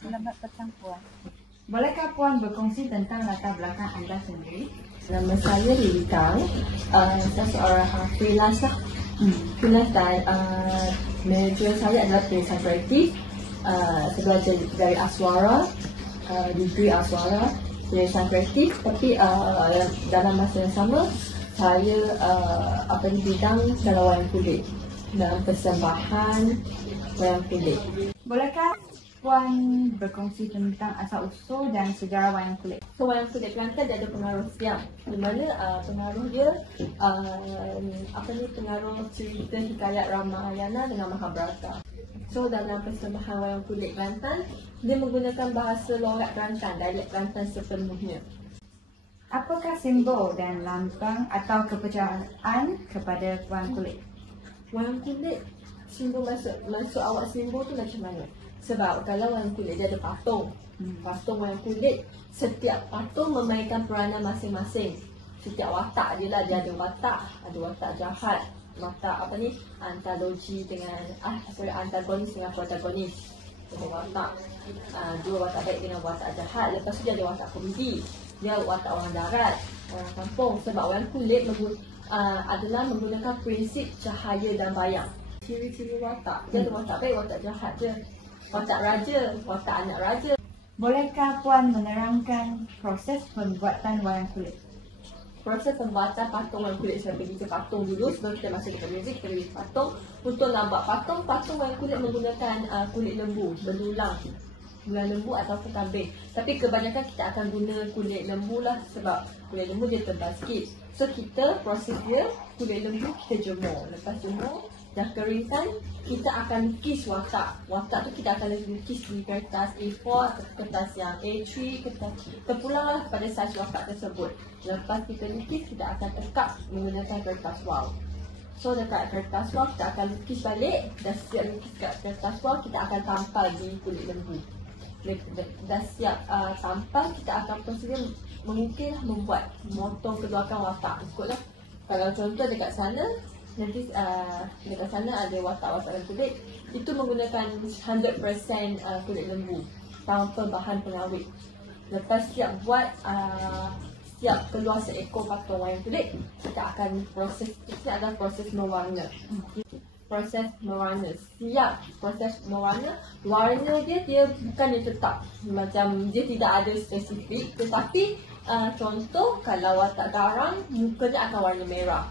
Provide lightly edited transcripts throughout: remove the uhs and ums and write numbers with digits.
Selamat petang Puan. Bolehkah Puan berkongsi tentang latar belakang anda sendiri? Nama saya Lily Kang. Saya seorang freelance lah. Freelance dan manager saya adalah penulisan kreatif. Saya belajar dari Aswara, degree Aswara, penulisan kreatif. Tapi dalam masa yang sama, saya bidang dalam wayang kulit, dalam persembahan wayang kulit. Bolehkah Puan berkongsi tentang asal-usul dan sejarah wayang kulit? So, wayang kulit Kelantan dia ada pengaruh siam, di mana pengaruh dia pengaruh cerita hikayat Ramayana dengan Mahabharata. So, dalam persembahan wayang kulit Kelantan, dia menggunakan bahasa logat Kelantan, dialek Kelantan sepenuhnya. Apakah simbol dan lambang atau kepercayaan kepada wayang kulit? Wayang kulit, simbol masuk awak simbol tu macam mana? Sebab kalau wayang kulit dia ada patung. Patung wayang kulit, setiap patung memainkan peranan masing-masing. Setiap watak je lah, dia ada watak jahat, watak antalogi dengan antagonis dengan protagonis. Ada watak dua watak baik dengan watak jahat. Lepas tu dia ada watak komedi, dia watak orang darat, orang kampung. Sebab wayang kulit adalah menggunakan prinsip cahaya dan bayang. Ciri-ciri watak, dia ada watak baik, watak jahat je. Watak raja, watak anak raja. Bolehkah Puan menerangkan proses pembuatan wayang kulit? Proses pembuatan patung wayang kulit, saya pergi ke patung dulu sebelum kita masuk ke muzik. Kita pergi ke patung. Untuk nak buat patung wayang kulit menggunakan kulit lembu, belulang lembu ataupun kambing. Tapi kebanyakan kita akan guna kulit lembu lah, sebab kulit lembu dia tebal sikit. So proses dia, kulit lembu kita jemur. Lepas jemur, dah keringkan, kita akan lukis watak. Watak tu kita akan lukis di kertas A4 atau kertas yang A3, terpulanglah kepada saiz watak tersebut. Lepas kita lukis, kita akan tekak menggunakan kertas wow. So dekat kertas wow kita akan lukis balik. Dah siap lukis kat kertas wow, kita akan tampal di kulit lembu. Dah siap tampal, kita akan prosedur mungkin membuat motong keluarkan watak. Ikutlah. Kalau contoh dekat sana, nanti dekat sana ada watak-watak kulit. Itu menggunakan 100% kulit lembu tanpa bahan pengawet. Lepas siap buat, siap keluar seekor patung wayang kulit, kita akan proses. Ini adalah proses mewarna. Proses mewarna. Siap proses mewarna. Warna dia bukan tetap. Macam dia tidak ada spesifik. Tetapi contoh kalau watak garang, muka dia akan warna merah.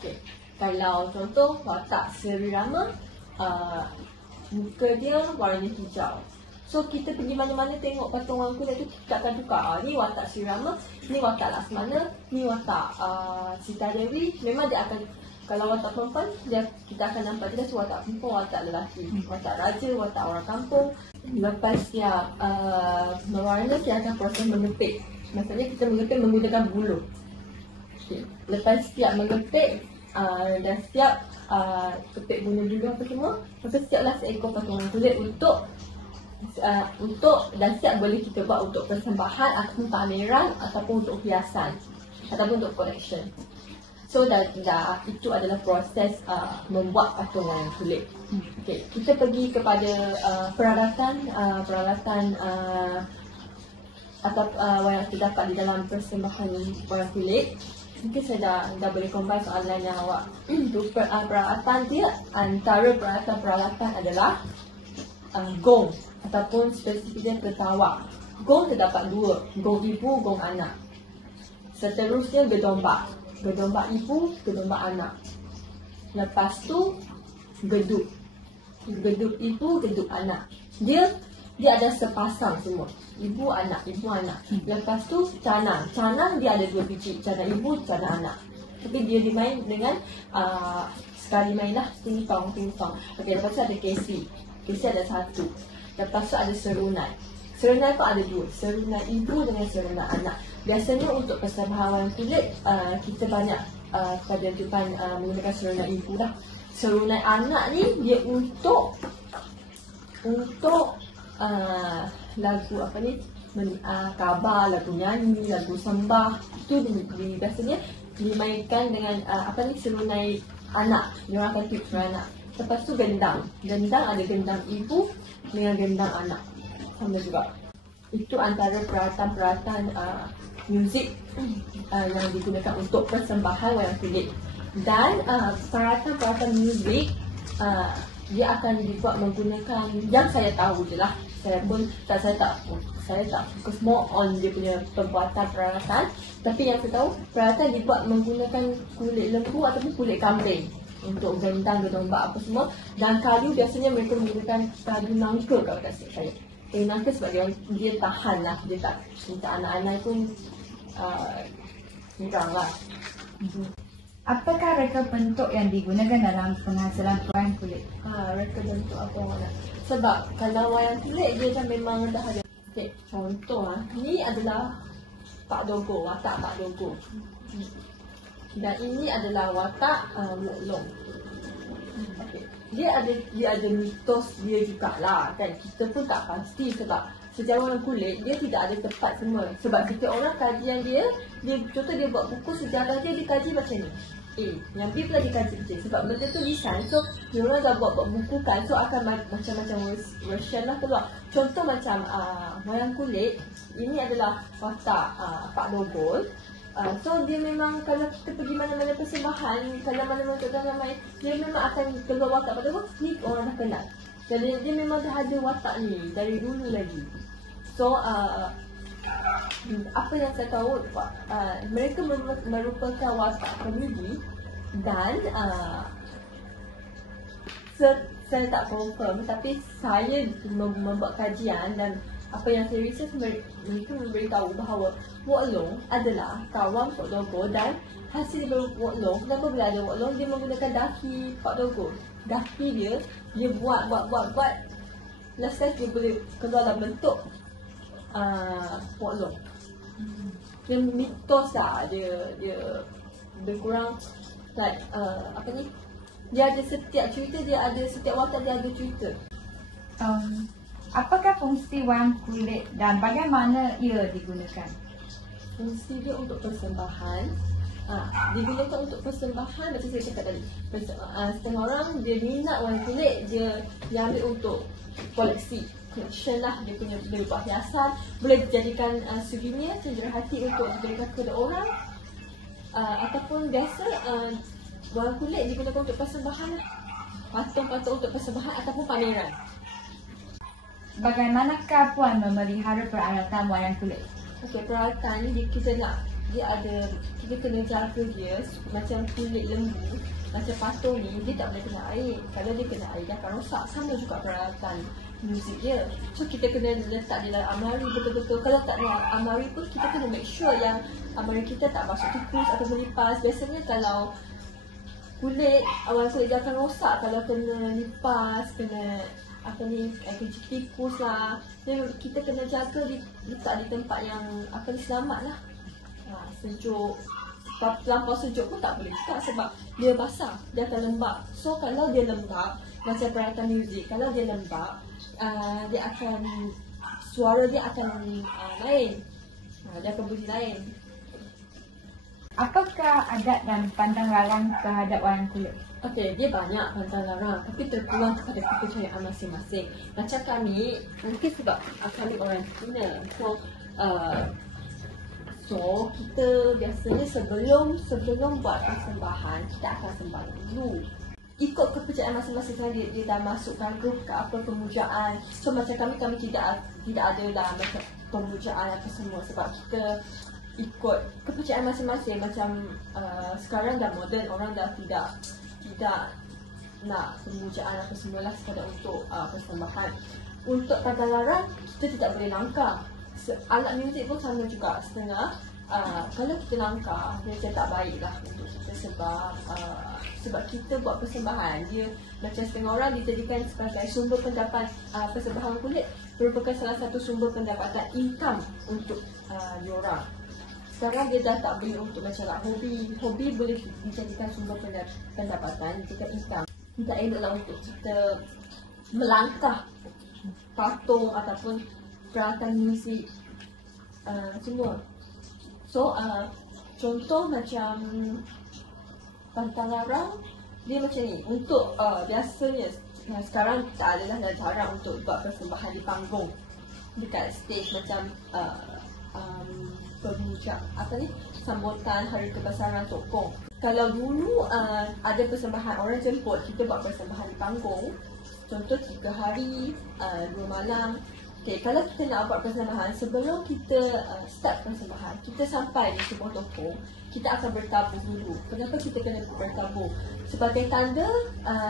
Okay. Kalau contoh watak Seri Rama, muka dia warna hijau. So kita pergi mana-mana tengok patung wayang kulit tu, kita akan tukar. Ni watak Seri Rama, ni watak Laksmana, ni watak Sita Dewi. Memang dia akan, kalau watak perempuan, kita akan nampak dia tu watak perempuan, watak lelaki, watak raja, watak orang kampung. Lepas siap mewarna, kita akan proses mengepit. Maksudnya kita mengepit menggunakan buluh. Okay. Lepas siap mengepit, dah siap kepit bulu-bulu apa semua. Lepas siaplah seekor patung wayang kulit untuk dah siap boleh kita buat untuk persembahan ataupun pameran ataupun untuk hiasan ataupun untuk collection. So dah itu adalah proses membuat patung wayang kulit. Okay, kita pergi kepada peralatan atau yang terdapat di dalam persembahan wayang kulit. Mungkin saya dah boleh combine soalan yang awak. Peralatan dia, antara peralatan adalah gong ataupun spesifiknya ketawak. Gong terdapat dua, gong ibu, gong anak. Seterusnya gedombak. Gedombak ibu, gedombak anak. Lepas tu geduk. Geduk ibu, geduk anak. Dia ada sepasang semua. Ibu anak, ibu anak. Lepas tu canang. Canang dia ada 2 biji. Canang ibu, canang anak. Tapi dia dimain dengan sekali mainlah ping-pong. Okey, lepas tu ada kesi. Kesi ada 1. Lepas tu ada serunai. Serunai pun ada 2. Serunai ibu dengan serunai anak. Biasanya untuk persembahan wayang kulit, kita banyak kebanyakan menggunakan serunai ibu dah. Serunai anak ni dia untuk lagu khabar, lagu nyanyi, lagu sembah. Itu biasanya dimainkan dengan serunai anak. Dia akan tweet serunai anak. Lepas tu gendang. Gendang ada gendang ibu dengan gendang anak. sama juga. Itu antara peralatan-peralatan muzik yang digunakan untuk persembahan wayang kulit. Dan peralatan-peralatan muzik dia akan dibuat menggunakan, yang saya tahu je lah, saya tak fokus more on dia punya pembuatan peralatan, tapi yang saya tahu peralatan dibuat menggunakan kulit lembu ataupun kulit kambing untuk gendang, gedombak apa semua. Dan kayu biasanya mereka menggunakan kayu nangka kalau tak silap saya. Kayu nangka sebab dia tahan lah, dia tak minta anak-anak pun kurang lah. Apakah reka bentuk yang digunakan dalam penghasilan wayang kulit? Reka bentuk apa yang mana? Sebab kalau wayang kulit dia dah memang dah ada. Okay, contoh ni adalah Pak Dogo, watak Pak Dogo. Dan ini adalah watak Mok Long. Okay. Dia ada mitos dia jugalah kan. Kita pun tak pasti sebab sejauh orang kulit dia tidak ada tepat semua. Sebab setiap orang kajian dia contoh dia buat buku sejarah dia kaji macam ni. Yang B pula dikaji macam. Sebab benda tu lisan, so dia orang dah buat buku kan, so akan macam-macam version lah keluar. Contoh macam wayang kulit, ini adalah watak Pak Dogol. So dia memang kalau kita pergi mana-mana persembahan, kalau mana-mana tak ramai, dia memang akan keluar watak Pak Dogol. Ni orang dah kenal. Jadi dia memang dah ada watak ni dari dulu lagi. So apa yang saya tahu, mereka merupakan watak komedi dan saya tak confirm, tapi saya membuat kajian dan apa yang saya research, mereka memberitahu bahawa Wok Long adalah kawan Pak Dogo dan hasil daripada Wok Long, kenapa bila ada Wok Long, dia menggunakan daki Pak Dogo. Daki dia buat last time dia boleh keluar dalam bentuk Wok Long. Dia mitos lah, dia kurang like apa ni, dia ada setiap cerita, setiap watak dia ada cerita. Apakah fungsi wayang kulit dan bagaimana ia digunakan? Fungsi dia untuk persembahan. Digunakan untuk persembahan macam saya cakap tadi. Setengah orang dia minat wayang kulit, dia ambil untuk koleksi. Collection lah, dia buat hiasan, boleh dijadikan souvenir, cenderung hati untuk diberikan kepada orang, ataupun biasa wayang kulit digunakan untuk persembahan lah. Patung-patung untuk persembahan ataupun pameran. Bagaimanakah Puan memelihara peralatan wayang kulit? Okey, peralatan ni kita kena jaga dia macam kulit lembu, macam patung ni dia tak boleh kena air. Kalau dia kena air dia akan rosak. Sama juga peralatan muzik dia. So kita kena letak di dalam almari betul-betul. Kalau tak ada almari pun kita kena make sure yang almari kita tak masuk tikus atau melipas. Biasanya kalau kulit, awal kulit dia akan rosak kalau kena lipas, kena kerja tikus lah. Kita kena jaga letak di tempat yang selamat lah. Sejuk. Terlampau sejuk pun tak boleh letak sebab dia basah, dia akan lembab. So kalau dia lembab, macam peralatan muzik, kalau dia lembab, dia akan, suara dia akan lain. Dia akan bunyi lain. Apakah adat dan pantang larang terhadap wayang kulit? Okey, dia banyak pantang larang tapi terpulang kepada kepercayaan masing-masing. Macam kami, mungkin sebab kami orang Cina. So kita biasanya sebelum buat persembahan, kita akan sembah dulu. Ikut kepercayaan masing-masing, dia dah masukkan ruh ke apa pemujaan. So macam kami tidak ada lah macam pemujaan apa semua sebab kita ikut kepercayaan masing-masing. Macam sekarang dah moden, orang dah tidak nak pemujaan apa semualah sekadar untuk persembahan. Untuk pantang larang, kita tidak boleh langkah. Alat muzik pun sama juga setengah. Kalau kita langkah, dia tak baik lah untuk kita sebab kita buat persembahan. Dia macam setengah orang dijadikan sebagai sumber pendapat. Persembahan kulit merupakan salah satu sumber pendapatan income untuk diorang. Sekarang dia dah tak boleh untuk macam hobi boleh dijadikan sumber pendapatan, dijadikan income. Tidak eloklah untuk kita melangkah patung ataupun peralatan muzik semua. So contoh macam pantang larang dia macam ni. Untuk biasanya sekarang tak adalah dah jarang untuk buat persembahan di panggung. dekat stage macam pemuncak sambutan Hari Kebesaran Tokong. Kalau dulu ada persembahan orang jemput, kita buat persembahan di panggung. Contoh 3 hari, 2 malam. Okay, kalau kita nak buat persembahan, sebelum kita start persembahan, kita sampai di sebuah toko, kita akan bertabuh dulu. Kenapa kita kena bertabuh? Sebagai tanda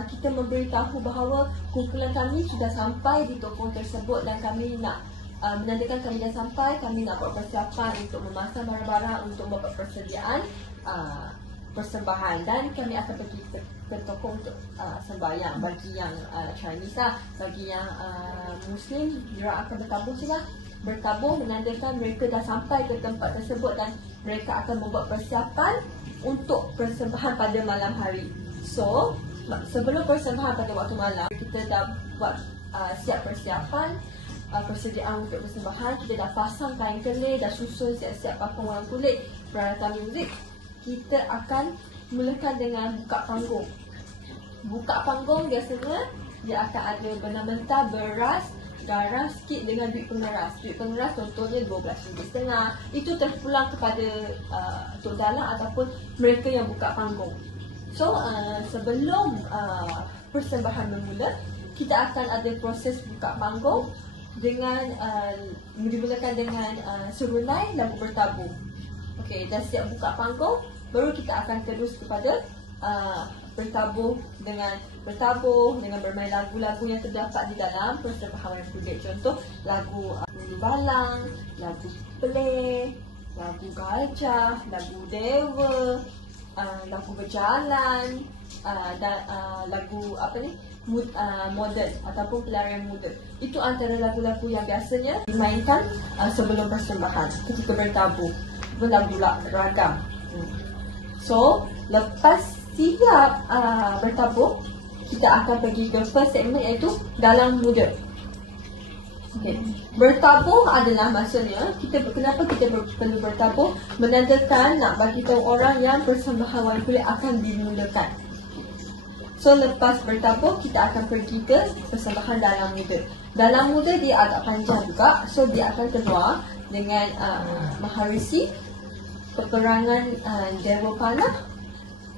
kita memberitahu bahawa kumpulan kami sudah sampai di toko tersebut dan kami nak menandakan kami dah sampai, kami nak buat persiapan untuk memasang barang-barang untuk membuat persediaan persembahan, dan kami akan pergi ke toko untuk sembahyang. Bagi yang Chinese lah, bagi yang Muslim, mereka akan bertabuh menandakan mereka dah sampai ke tempat tersebut dan mereka akan membuat persiapan untuk persembahan pada malam hari. So, sebelum persembahan pada waktu malam, kita dah buat siap persiapan persediaan untuk persembahan. Kita dah pasang kain kelih, dah susun siap-siap patung wayang kulit, peralatan muzik. Kita akan mulakan dengan buka panggung. Buka panggung biasanya dia akan ada benang-bentar, beras, garam sikit dengan duit pengeras. Duit pengeras contohnya RM12.5. Itu terpulang kepada Tok Dalang ataupun mereka yang buka panggung. So sebelum persembahan bermula, kita akan ada proses buka panggung dengan dimulakan dengan serunai lagu bertabuh. Okey, dah siap buka panggung, baru kita akan terus kepada bertabuh dengan bermain lagu-lagu yang terdapat di dalam persembahan wayang kulit. Contoh lagu Bulu Balang, lagu Peleh, lagu Gajah, lagu Dewa, lagu Berjalan, dan lagu moden ataupun pelarian muda. Itu antara lagu-lagu yang biasanya dimainkan sebelum persembahan ketika bertabuh. Lagu ragam. So, lepas siap bertabuh, kita akan pergi ke first segment, iaitu Dalang Muda. Okay. Bertabuh adalah maksudnya kenapa kita perlu bertabuh, menandakan nak bagi tahu orang yang persembahan wayang kulit akan dimulakan. So, lepas bertabuh, kita akan pergi ke persembahan Dalang Muda. Dalang Muda dia agak panjang juga, so dia akan keluar dengan Maharisi, peperangan Dewa Panah.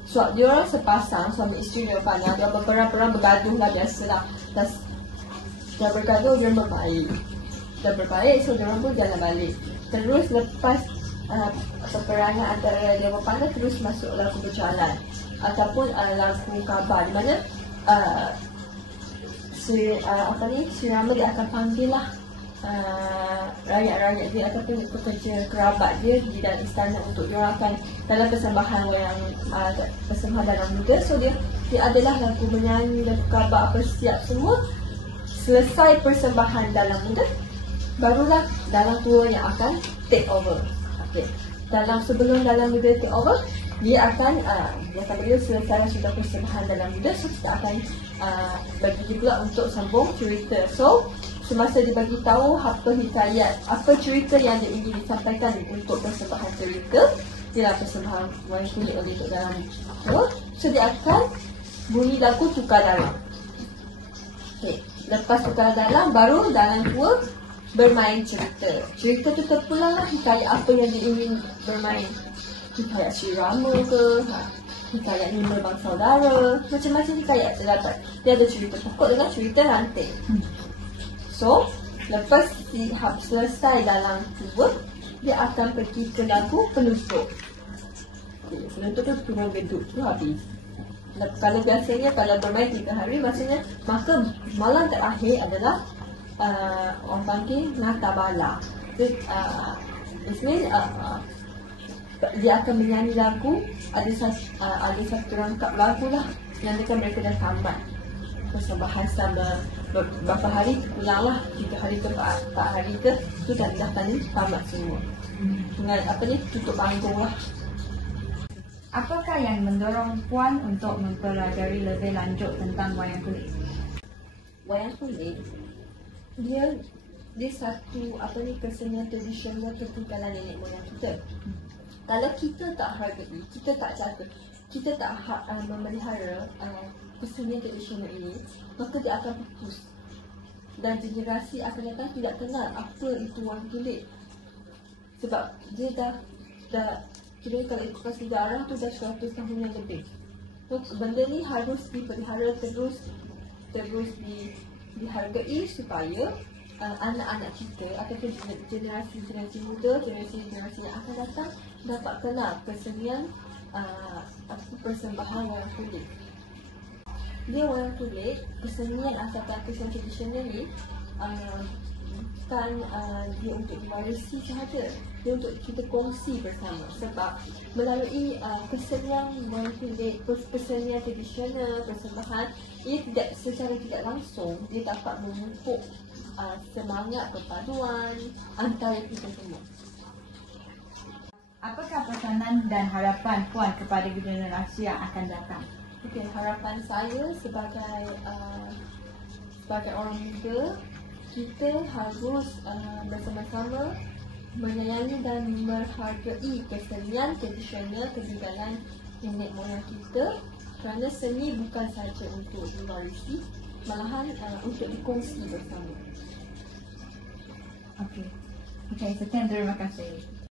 So, dia orang sepasang, suami isteri Dewa Panah, dia berperang bergaduh lah, biasalah. Dah bergaduh, dia berbaik, so dia orang pun jalan balik. Terus lepas peperangan antara Dewa Panah, terus masuk lagu Berjalan ataupun lagu Khabar, di mana Sri Rama dia akan panggil lah rakyat-rakyat dia ataupun pekerja kerabat dia di dalam istana untuk diorangkan dalam persembahan Dalang Muda. So dia adalah lagu menyanyi, lagu khabar, apa siap semua. Selesai persembahan Dalang Muda, barulah Dalang Tua yang akan take over. Okay. Sebelum Dalang Muda take over, dia akan beri selesai sudah persembahan Dalang Muda. So kita akan bagi pula untuk sambung cerita. So semasa dibagi tahu apa hikayat, apa cerita yang ingin disampaikan untuk persembahan cerita, ialah persembahan wayang kulit oleh Tok Dalang. So dia akan bunyi lagu Tukar Dalang. Okay. Lepas Tukar Dalang, baru Dalang Tua bermain cerita. Cerita tu terpulang lah hikayat apa yang dia ingin bermain. Hikayat Sri Rama ke, hikayat 5 bangsa saudara, macam-macam hikayat terdapat. Dia ada cerita pokok dengan cerita ranting. So, lepas selesai Dalang Tua, dia akan pergi ke lagu Penutup. Penutup tu turun geduk tu habis. Kalau biasanya kalau bermain 3 hari, maksudnya maka malam terakhir adalah orang panggil Nata Bala. It means dia akan menyanyi lagu, ada satu rangkap lagu lah yang mereka dah tamat persembahan selama berapa hari, pulang lah 3 hari ke 4 hari ke, tu dah tamat semua. Dengan tutup panggung lah. Apakah yang mendorong Puan untuk mempelajari lebih lanjut tentang wayang kulit? Wayang kulit dia satu kesenian tradisional ketinggalan nenek moyang kita. Kalau kita tak hargai, kita tak jaga, kita tak memelihara kesenian tradisional ini, maka dia akan pupus. dan generasi akan datang tidak kenal apa itu wayang kulit. Sebab dia dah kira kalau ikutkan sejarah tu dah 100 tahun yang lebih. So, benda ni harus dipelihara terus dihargai supaya anak-anak kita ataupun generasi muda, generasi yang akan datang dapat kenal kesenian persembahan wayang kulit. Dia wayang kulit, kesenian asalkan kesenian tradisional ni bukan dia untuk diwarisi sahaja, dia untuk kita kongsi bersama. Sebab melalui kesenian wayang kulit, kesenian tradisional, persembahan, ia secara tidak langsung dia dapat memupuk semangat perpaduan antara kita semua. Apakah pesanan dan harapan Puan kepada generasi yang akan datang? Okey, harapan saya sebagai orang muda, kita harus bersama-sama menyayangi dan menghargai kesenian tradisional peninggalan nenek moyang kita, kerana seni bukan sahaja untuk diwarisi, malahan untuk dikongsi bersama. Okey, sekian, terima kasih.